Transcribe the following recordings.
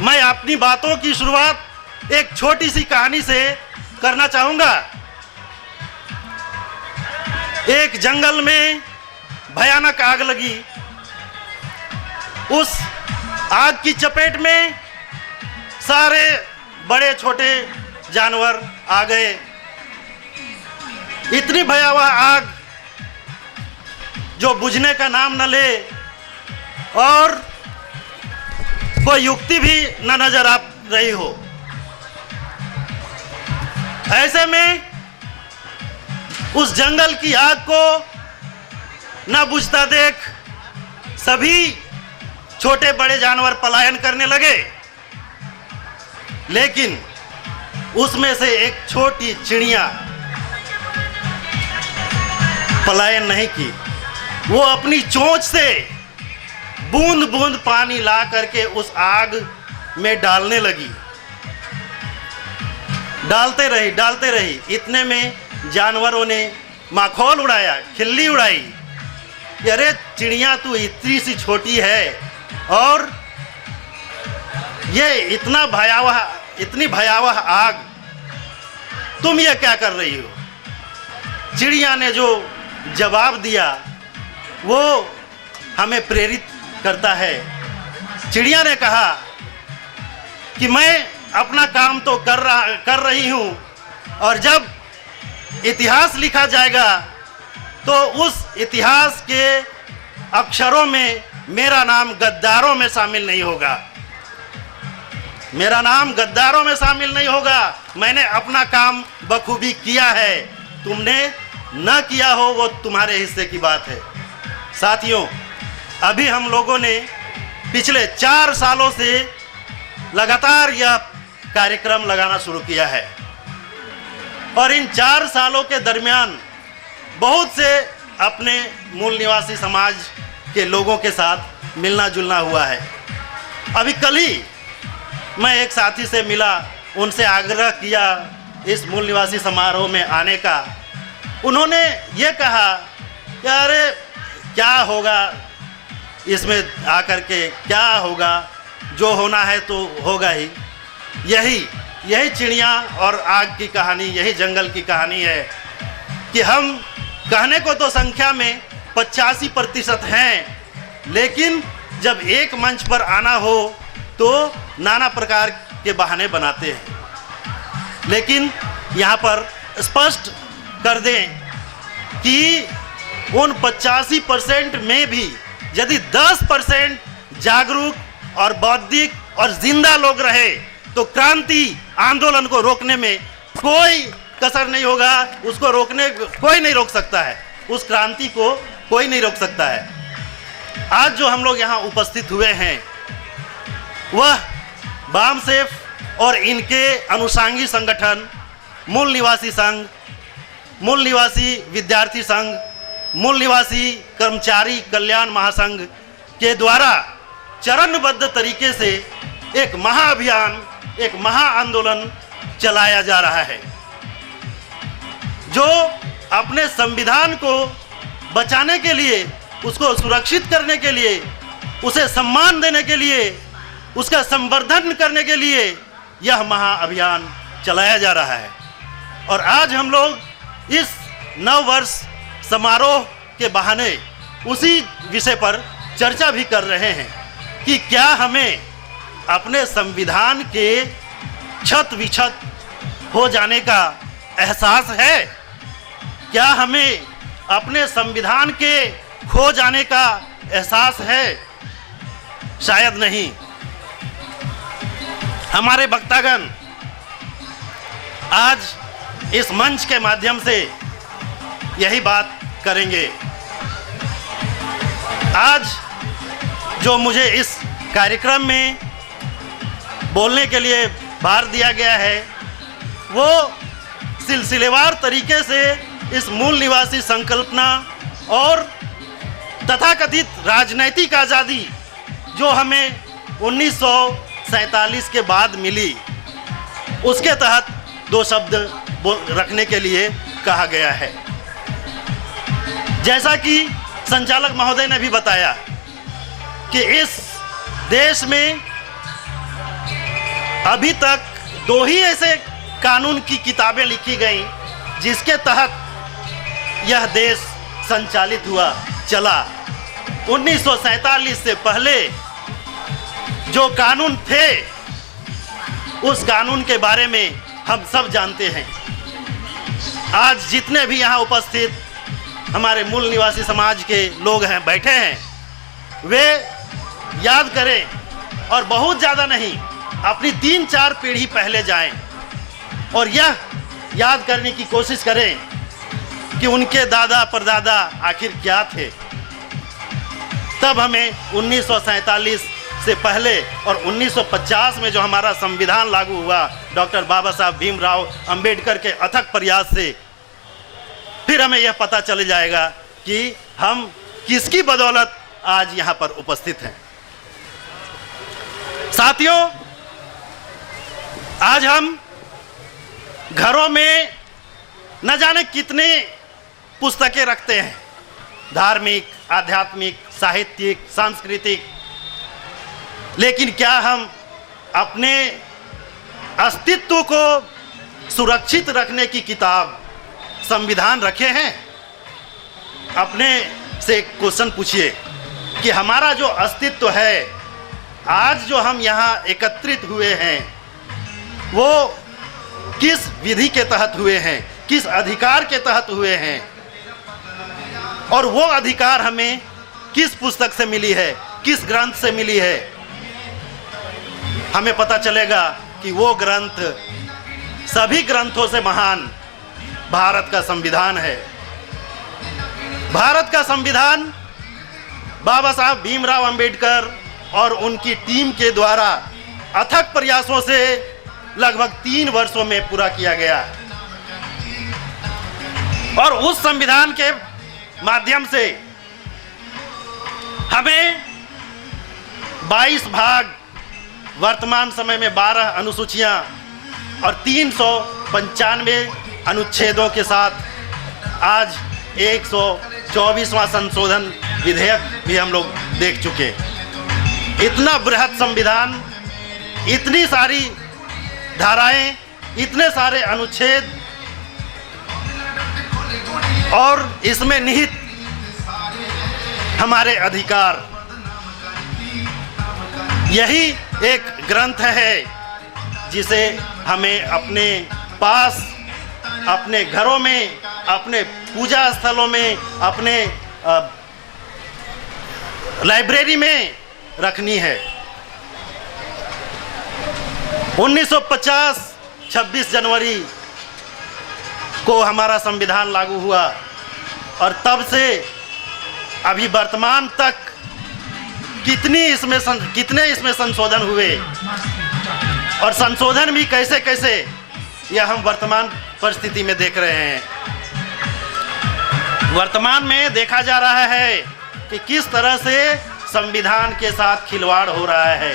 मैं अपनी बातों की शुरुआत एक छोटी सी कहानी से करना चाहूंगा। एक जंगल में भयानक आग लगी। उस आग की चपेट में सारे बड़े छोटे जानवर आ गए। इतनी भयावह आग जो बुझने का नाम न ले और कोई युक्ति भी न नजर आ रही हो। ऐसे में उस जंगल की आग को न बुझता देख सभी छोटे बड़े जानवर पलायन करने लगे, लेकिन उसमें से एक छोटी चिड़िया पलायन नहीं की। वो अपनी चोंच से बूंद बूंद पानी ला करके उस आग में डालने लगी। डालते रही। इतने में जानवरों ने माखौल उड़ाया, खिल्ली उड़ाई। अरे चिड़िया तू इतनी सी छोटी है और ये इतनी भयावह आग, तुम ये क्या कर रही हो? चिड़िया ने जो जवाब दिया वो हमें प्रेरित करता है। चिड़िया ने कहा कि मैं अपना काम तो कर रही हूं, और जब इतिहास लिखा जाएगा तो उस इतिहास के अक्षरों में मेरा नाम गद्दारों में शामिल नहीं होगा। मेरा नाम गद्दारों में शामिल नहीं होगा। मैंने अपना काम बखूबी किया है, तुमने न किया हो वो तुम्हारे हिस्से की बात है। साथियों, अभी हम लोगों ने पिछले 4 सालों से लगातार यह कार्यक्रम लगाना शुरू किया है, और इन 4 सालों के दरमियान बहुत से अपने मूल निवासी समाज के लोगों के साथ मिलना जुलना हुआ है। अभी कल ही मैं एक साथी से मिला, उनसे आग्रह किया इस मूल निवासी समारोह में आने का। उन्होंने ये कहा कि अरे क्या होगा इसमें आकर के, क्या होगा, जो होना है तो होगा ही। यही चिड़िया और आग की कहानी, यही जंगल की कहानी है कि हम कहने को तो संख्या में 85% हैं, लेकिन जब एक मंच पर आना हो तो नाना प्रकार के बहाने बनाते हैं। लेकिन यहाँ पर स्पष्ट कर दें कि उन 85% में भी यदि 10% जागरूक और बौद्धिक और जिंदा लोग रहे तो क्रांति आंदोलन को रोकने में कोई कसर नहीं होगा। उसको रोकने कोई नहीं रोक सकता है, उस क्रांति को कोई नहीं रोक सकता है। आज जो हम लोग यहाँ उपस्थित हुए हैं वह बामसेफ और इनके अनुषंगी संगठन मूल निवासी संघ, मूल निवासी विद्यार्थी संघ, मूल निवासी कर्मचारी कल्याण महासंघ के द्वारा चरणबद्ध तरीके से एक महाअभियान, एक महाआंदोलन चलाया जा रहा है, जो अपने संविधान को बचाने के लिए, उसको सुरक्षित करने के लिए, उसे सम्मान देने के लिए, उसका संवर्धन करने के लिए यह महाअभियान चलाया जा रहा है। और आज हम लोग इस नव वर्ष समारोह के बहाने उसी विषय पर चर्चा भी कर रहे हैं कि क्या हमें अपने संविधान के छत विछत हो जाने का एहसास है? क्या हमें अपने संविधान के खो जाने का एहसास है? शायद नहीं। हमारे वक्तागण आज इस मंच के माध्यम से यही बात करेंगे। आज जो मुझे इस कार्यक्रम में बोलने के लिए भार दिया गया है वो सिलसिलेवार तरीके से इस मूल निवासी संकल्पना और तथाकथित राजनैतिक आज़ादी जो हमें 1947 के बाद मिली, उसके तहत 2 शब्द रखने के लिए कहा गया है। जैसा कि संचालक महोदय ने भी बताया कि इस देश में अभी तक 2 ही ऐसे कानून की किताबें लिखी गई जिसके तहत यह देश संचालित हुआ चला। 1947 से पहले जो कानून थे उस कानून के बारे में हम सब जानते हैं। आज जितने भी यहाँ उपस्थित हमारे मूल निवासी समाज के लोग हैं, बैठे हैं, वे याद करें और बहुत ज़्यादा नहीं, अपनी 3-4 पीढ़ी पहले जाएं और यह याद करने की कोशिश करें कि उनके दादा परदादा आखिर क्या थे। तब हमें 1947 से पहले और 1950 में जो हमारा संविधान लागू हुआ डॉक्टर बाबा साहब भीमराव अंबेडकर के अथक प्रयास से, फिर हमें यह पता चल जाएगा कि हम किसकी बदौलत आज यहाँ पर उपस्थित हैं। साथियों, आज हम घरों में न जाने कितने पुस्तकें रखते हैं, धार्मिक, आध्यात्मिक, साहित्यिक, सांस्कृतिक, लेकिन क्या हम अपने अस्तित्व को सुरक्षित रखने की किताब संविधान रखे हैं? अपने से क्वेश्चन पूछिए कि हमारा जो अस्तित्व है, आज जो हम यहाँ एकत्रित हुए हैं, वो किस विधि के तहत हुए हैं, किस अधिकार के तहत हुए हैं, और वो अधिकार हमें किस पुस्तक से मिली है, किस ग्रंथ से मिली है। हमें पता चलेगा कि वो ग्रंथ सभी ग्रंथों से महान भारत का संविधान है। भारत का संविधान बाबा साहब भीमराव अंबेडकर और उनकी टीम के द्वारा अथक प्रयासों से लगभग 3 वर्षों में पूरा किया गया और उस संविधान के माध्यम से हमें 22 भाग, वर्तमान समय में 12 अनुसूचियां और 395 अनुच्छेदों के साथ आज 124वां संशोधन विधेयक भी हम लोग देख चुके। इतना बृहद संविधान, इतनी सारी धाराएं, इतने सारे अनुच्छेद और इसमें निहित हमारे अधिकार, यही एक ग्रंथ है जिसे हमें अपने पास, अपने घरों में, अपने पूजा स्थलों में, अपने लाइब्रेरी में रखनी है। 1950 26 जनवरी को हमारा संविधान लागू हुआ और तब से अभी वर्तमान तक कितने इसमें संशोधन हुए और संशोधन भी कैसे कैसे, यह हम वर्तमान परिस्थिति में देख रहे हैं। वर्तमान में देखा जा रहा है कि किस तरह से संविधान के साथ खिलवाड़ हो रहा है।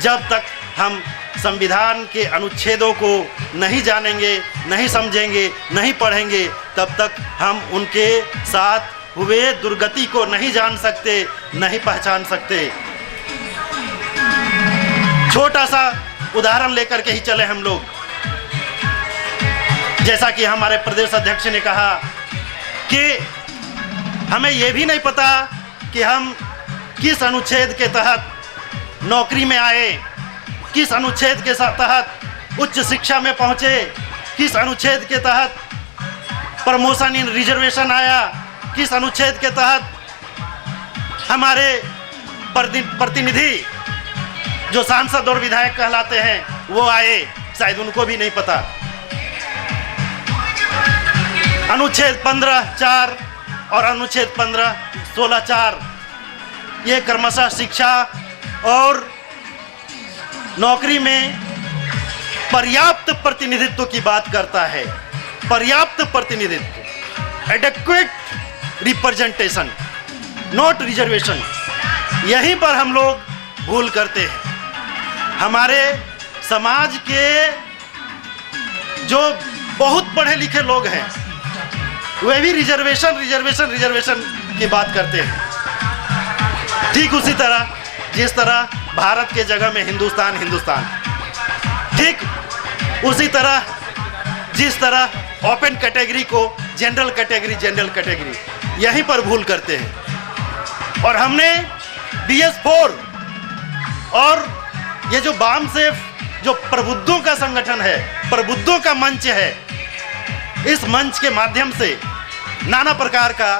जब तक हम संविधान के अनुच्छेदों को नहीं जानेंगे, नहीं समझेंगे, नहीं पढ़ेंगे, तब तक हम उनके साथ हुए दुर्गति को नहीं जान सकते, नहीं पहचान सकते। छोटा सा उदाहरण लेकर के ही चले हम लोग। जैसा कि हमारे प्रदेश अध्यक्ष ने कहा कि हमें यह भी नहीं पता कि हम किस अनुच्छेद के तहत नौकरी में आए, किस अनुच्छेद के तहत उच्च शिक्षा में पहुंचे, किस अनुच्छेद के तहत प्रमोशन इन रिजर्वेशन आया, किस अनुच्छेद के तहत हमारे प्रतिनिधि जो सांसद और विधायक कहलाते हैं वो आए, शायद उनको भी नहीं पता। अनुच्छेद 15(4) और अनुच्छेद 16(4) ये क्रमशः शिक्षा और नौकरी में पर्याप्त प्रतिनिधित्व की बात करता है। पर्याप्त प्रतिनिधित्व, एडेक्वेट रिप्रेजेंटेशन, नॉट रिजर्वेशन। यहीं पर हम लोग भूल करते हैं। हमारे समाज के जो बहुत पढ़े लिखे लोग हैं वे भी रिजर्वेशन रिजर्वेशन रिजर्वेशन की बात करते हैं। ठीक उसी तरह जिस तरह भारत के जगह में हिंदुस्तान हिंदुस्तान, ठीक उसी तरह जिस तरह ओपन कैटेगरी को जनरल कैटेगरी यहीं पर भूल करते हैं। और हमने BS4 और ये जो बामसेफ जो प्रबुद्धों का संगठन है, प्रबुद्धों का मंच है, इस मंच के माध्यम से नाना प्रकार का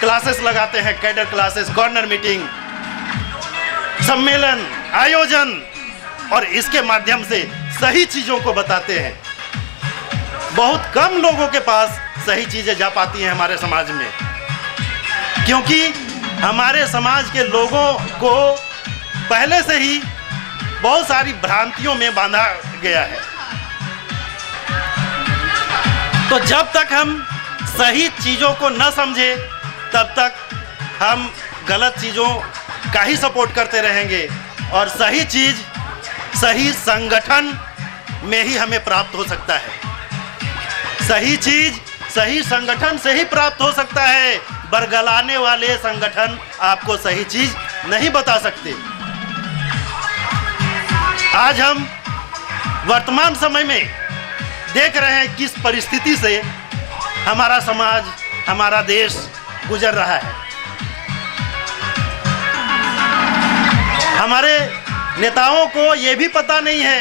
क्लासेस लगाते हैं, कैडर क्लासेस, कॉर्नर मीटिंग, सम्मेलन, आयोजन, और इसके माध्यम से सही चीजों को बताते हैं। बहुत कम लोगों के पास सही चीजें जा पाती हैं हमारे समाज में, क्योंकि हमारे समाज के लोगों को पहले से ही बहुत सारी भ्रांतियों में बांधा गया है। तो जब तक हम सही चीजों को न समझे तब तक हम गलत चीजों का ही सपोर्ट करते रहेंगे, और सही चीज सही संगठन में ही हमें प्राप्त हो सकता है। सही चीज सही संगठन से ही प्राप्त हो सकता है। बरगलाने वाले संगठन आपको सही चीज नहीं बता सकते। आज हम वर्तमान समय में देख रहे हैं किस परिस्थिति से हमारा समाज, हमारा देश गुजर रहा है। हमारे नेताओं को ये भी पता नहीं है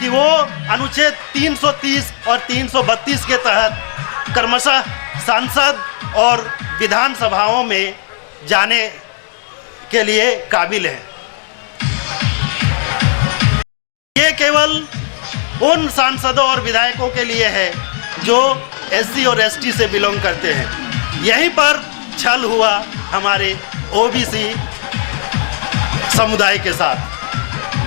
कि वो अनुच्छेद 330 और 332 के तहत क्रमशः सांसद और विधानसभाओं में जाने के लिए काबिल हैं। ये केवल उन सांसदों और विधायकों के लिए है जो SC और ST से बिलोंग करते हैं। यहीं पर छल हुआ हमारे OBC समुदाय के साथ।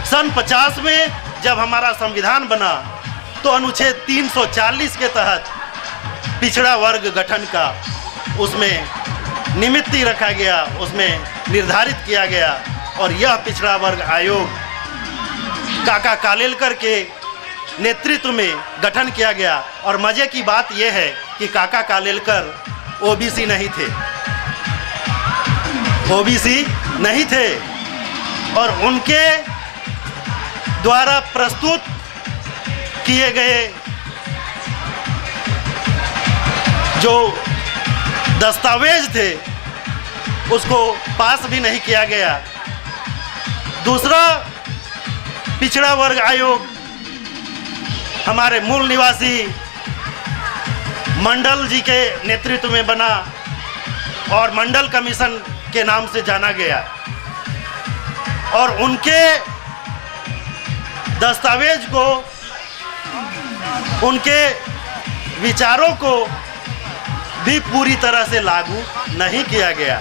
सन 50 में जब हमारा संविधान बना तो अनुच्छेद 340 के तहत पिछड़ा वर्ग गठन का उसमें निमित्त रखा गया, उसमें निर्धारित किया गया, और यह पिछड़ा वर्ग आयोग काका कालेलकर के नेतृत्व में गठन किया गया। और मजे की बात यह है कि काका कालेलकर OBC नहीं थे, OBC नहीं थे, और उनके द्वारा प्रस्तुत किए गए जो दस्तावेज थे उसको पास भी नहीं किया गया। दूसरा पिछड़ा वर्ग आयोग हमारे मूल निवासी मंडल जी के नेतृत्व में बना और मंडल कमीशन के नाम से जाना गया, और उनके दस्तावेज को, उनके विचारों को भी पूरी तरह से लागू नहीं किया गया।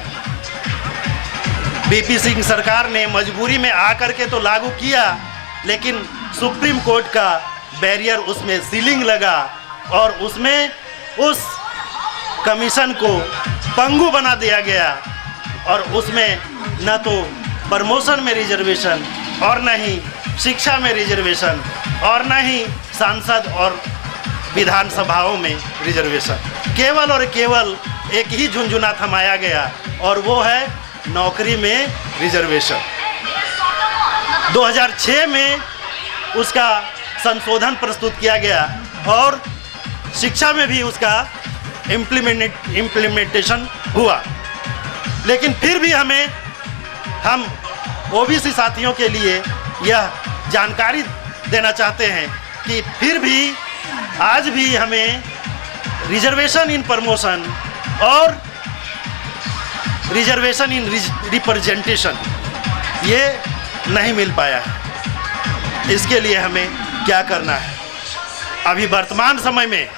BP सिंह सरकार ने मजबूरी में आकर के तो लागू किया, लेकिन सुप्रीम कोर्ट का बैरियर उसमें सीलिंग लगा और उसमें उस कमीशन को पंगु बना दिया गया, और उसमें न तो प्रमोशन में रिजर्वेशन, और न ही शिक्षा में रिजर्वेशन, और न ही सांसद और विधानसभाओं में रिजर्वेशन। केवल और केवल एक ही झुंझुना थमाया गया, और वो है नौकरी में रिजर्वेशन। 2006 में उसका संशोधन प्रस्तुत किया गया, और शिक्षा में भी उसका इम्प्लीमेंटेशन हुआ। लेकिन फिर भी हम OBC साथियों के लिए यह जानकारी देना चाहते हैं कि फिर भी आज भी हमें रिजर्वेशन इन प्रमोशन और रिजर्वेशन इन रिप्रेजेंटेशन ये नहीं मिल पाया है। इसके लिए हमें क्या करना है? अभी वर्तमान समय में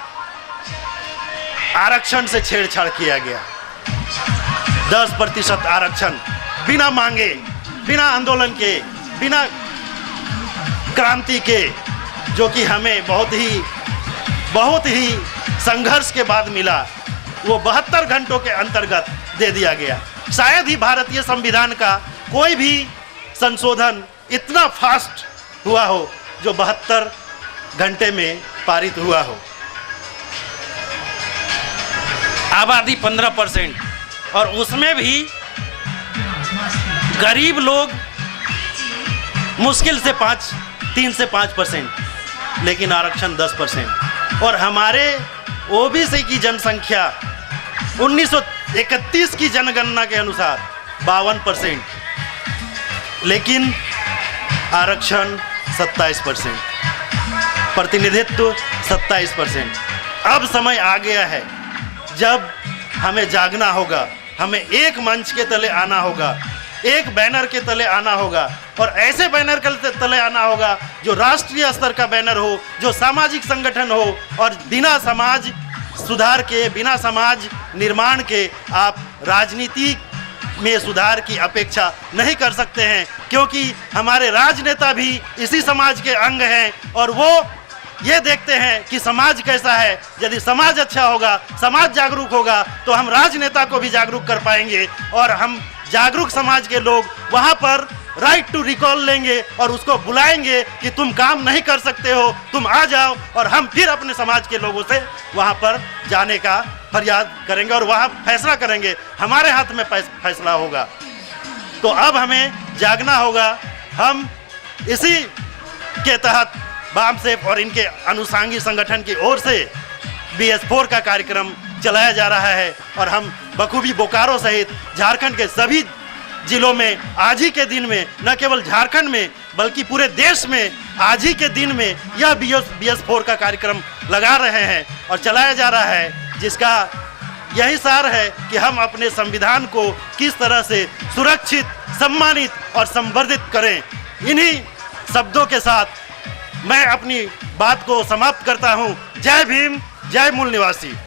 आरक्षण से छेड़छाड़ किया गया। 10% आरक्षण बिना मांगे, बिना आंदोलन के, बिना क्रांति के, जो कि हमें बहुत ही संघर्ष के बाद मिला, वो 72 घंटों के अंतर्गत दे दिया गया। शायद ही भारतीय संविधान का कोई भी संशोधन इतना फास्ट हुआ हो जो 72 घंटे में पारित हुआ हो। आबादी 15%, और उसमें भी गरीब लोग मुश्किल से 3 से 5%, लेकिन आरक्षण 10%। और हमारे ओबीसी की जनसंख्या 1931 की जनगणना के अनुसार 52%, लेकिन आरक्षण 27%, प्रतिनिधित्व 27%। अब समय आ गया है जब हमें जागना होगा, हमें एक मंच के तले आना होगा, एक बैनर के तले आना होगा, और ऐसे बैनर के तले आना होगा जो राष्ट्रीय स्तर का बैनर हो, जो सामाजिक संगठन हो, और बिना समाज सुधार के, बिना समाज निर्माण के आप राजनीति में सुधार की अपेक्षा नहीं कर सकते हैं, क्योंकि हमारे राजनेता भी इसी समाज के अंग हैं और वो ये देखते हैं कि समाज कैसा है। यदि समाज अच्छा होगा, समाज जागरूक होगा, तो हम राजनेता को भी जागरूक कर पाएंगे, और हम जागरूक समाज के लोग वहाँ पर राइट टू रिकॉल लेंगे और उसको बुलाएंगे कि तुम काम नहीं कर सकते हो, तुम आ जाओ, और हम फिर अपने समाज के लोगों से वहाँ पर जाने का फरियाद करेंगे और वहाँ फैसला करेंगे। हमारे हाथ में फैसला होगा। तो अब हमें जागना होगा। हम इसी के तहत बामसेफ और इनके अनुसांगी संगठन की ओर से BS4 का कार्यक्रम चलाया जा रहा है, और हम बखूबी बोकारो सहित झारखंड के सभी जिलों में आज ही के दिन में, न केवल झारखंड में बल्कि पूरे देश में आज ही के दिन में यह BS4 का कार्यक्रम लगा रहे हैं और चलाया जा रहा है, जिसका यही सार है कि हम अपने संविधान को किस तरह से सुरक्षित, सम्मानित और संवर्धित करें। इन्हीं शब्दों के साथ मैं अपनी बात को समाप्त करता हूं। जय भीम, जय मूल निवासी।